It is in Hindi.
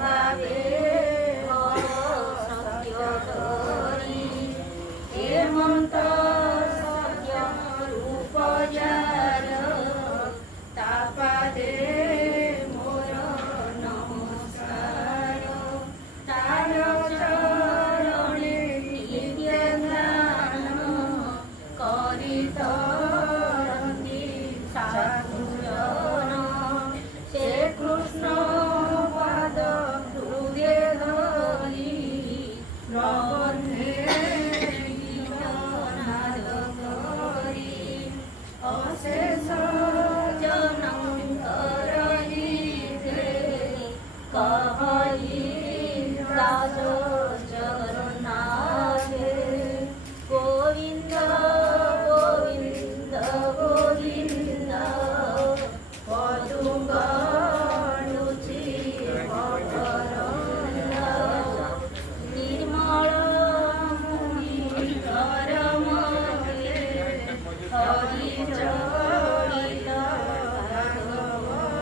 भावे सत्य धरी हेमंत सत्य रूप जार तापादे मोर नमस्कार तार चरणे नित्य ध्यान करितरन्ति साधुजन से कृष्ण पाद हृदय धरि प्रबन्धे गीतनाद करि अशेष जनंतर कहि दास